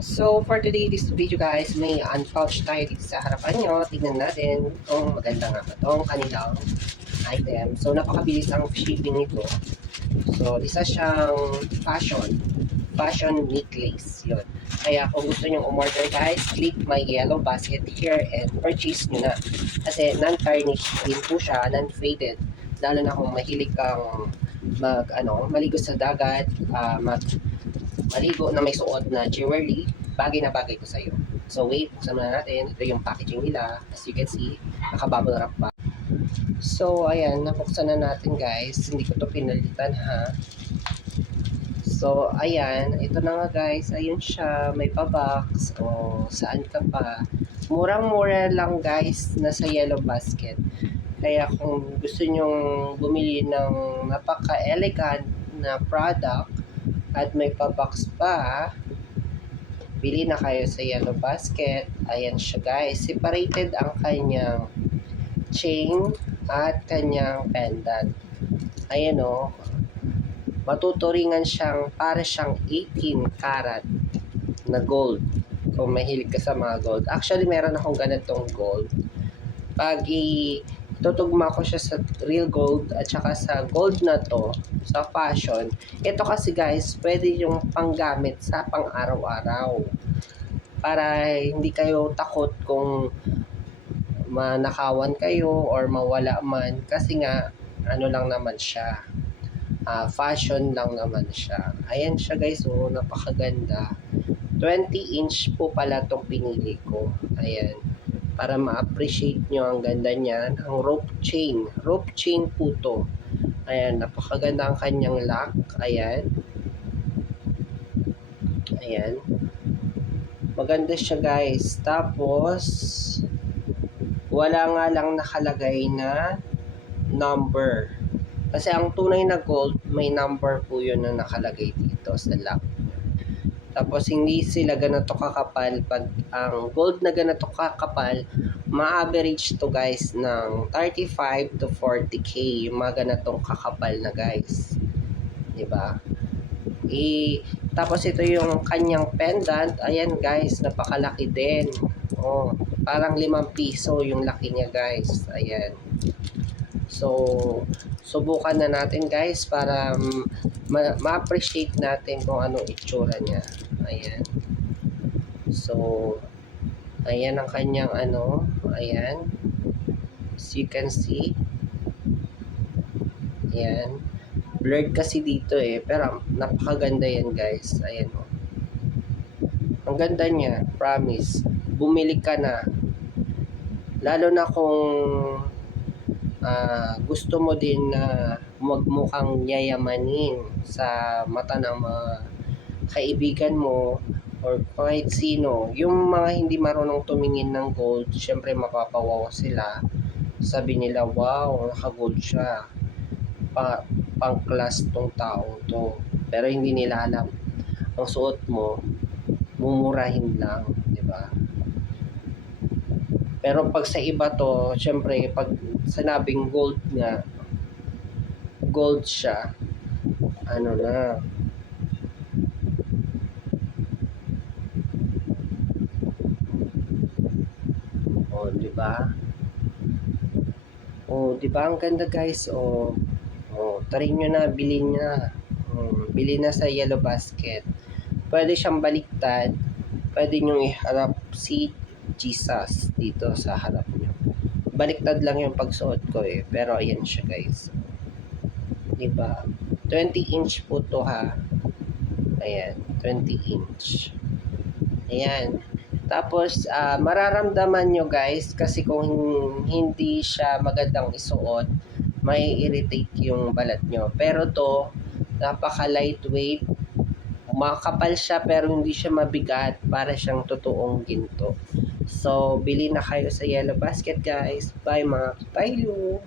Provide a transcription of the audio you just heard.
So, for today, this video guys, may unpouch tayo dito sa harapan nyo. Tignan natin kung maganda nga ba itong kanilang item. So, napakabilis ang shipping nito. So, isa siyang fashion. Fashion necklace. Yun. Kaya kung gusto nyo umorder guys, click my yellow basket here and purchase nyo na. Kasi non-tarnished din po siya, non-faded. Lalo na kung mahilig kang mag, ano, maligo sa dagat, ah, mag, maligo na may suot na jewelry, bagay na bagay ko sa iyo. So wait, buksan muna natin. Ito yung packaging nila. As you can see, naka-bubble wrap pa. So ayan, nabuksan na natin guys. Hindi ko to pinalitan ha. So ayan, ito na nga guys. Ayun siya, may pa-box. O saan ka pa. Murang-mura lang guys, nasa yellow basket. Kaya kung gusto nyong bumili ng napaka-elegant na product, at may pa-box pa, bili na kayo sa yellow basket. Ayan siya guys. Separated ang kanyang chain at kanyang pendant. Ayan o. Matuturingan siyang para siyang 18 karat na gold. Kung mahilig ka sa mga gold. Actually, meron akong ganitong gold. Pag i tutugma ko siya sa real gold at saka sa gold na to, sa fashion, ito kasi guys, pwede yung panggamit sa pang-araw-araw. Para hindi kayo takot kung manakawan kayo or mawala man. Kasi nga, ano lang naman siya. ah, fashion lang naman siya. Ayan siya guys, oh, napakaganda. 20 inch po pala itong pinili ko. Ayan para ma-appreciate nyo ang ganda niyan. Ang rope chain. Rope chain po to. Ayan, napakaganda ang kanyang lock. Ayan. Ayan. Maganda siya guys. Tapos, wala nga lang nakalagay na number. Kasi ang tunay na gold, may number po yun na nakalagay dito sa lock. Tapos hindi sila ganito kakapal pag ang gold na ganito kakapal, ma-average to guys ng 35 to 40k yung mga ganitong kakapal na guys. 'Di ba? I tapos ito yung kanyang pendant. Ayan guys, napakalaki din. Oh, parang 5 piso yung laki niya guys. Ayan. So, subukan na natin guys para ma- ma-appreciate natin kung anong itsura niya. Ayan. So, ayan ang kanyang ano. Ayan. As you can see. Ayan. Blurred kasi dito eh. Pero napakaganda yan guys. Ayan o. Ang ganda niya. Promise. Bumili ka na. Lalo na kung ah, gusto mo din na magmukhang yayamanin sa mata ng mga kaibigan mo or kahit sino, yung mga hindi marunong tumingin ng gold, syempre mapapawaw sila. Sabi nila, wow, naka-gold siya. Pa, pang class tong tao to. Pero hindi nila alam. Ang suot mo, mumurahin lang, di ba? Pero pag sa iba to, syempre, pag sinabing gold nga, gold siya, ano na, o, di ba? O, di ba? Ang ganda guys, o, o, tarin nyo na, bilhin na. Um, bili na sa yellow basket. Pwede siyang baliktad. Pwede nyo iharap si Jesus dito sa harap nyo. Baliktad lang yung pagsuot ko eh. Pero ayan siya guys. Diba? 20 inch po to ha. Ayan. 20 inch. Ayan. Tapos, ah, mararamdaman nyo guys, kasi kung hindi siya magandang isuot, may irritate yung balat nyo. Pero to, napaka lightweight. Makapal siya pero hindi siya mabigat para siyang totoong ginto. So, bili na kayo sa Yellow Basket guys. Bye mga kapayo!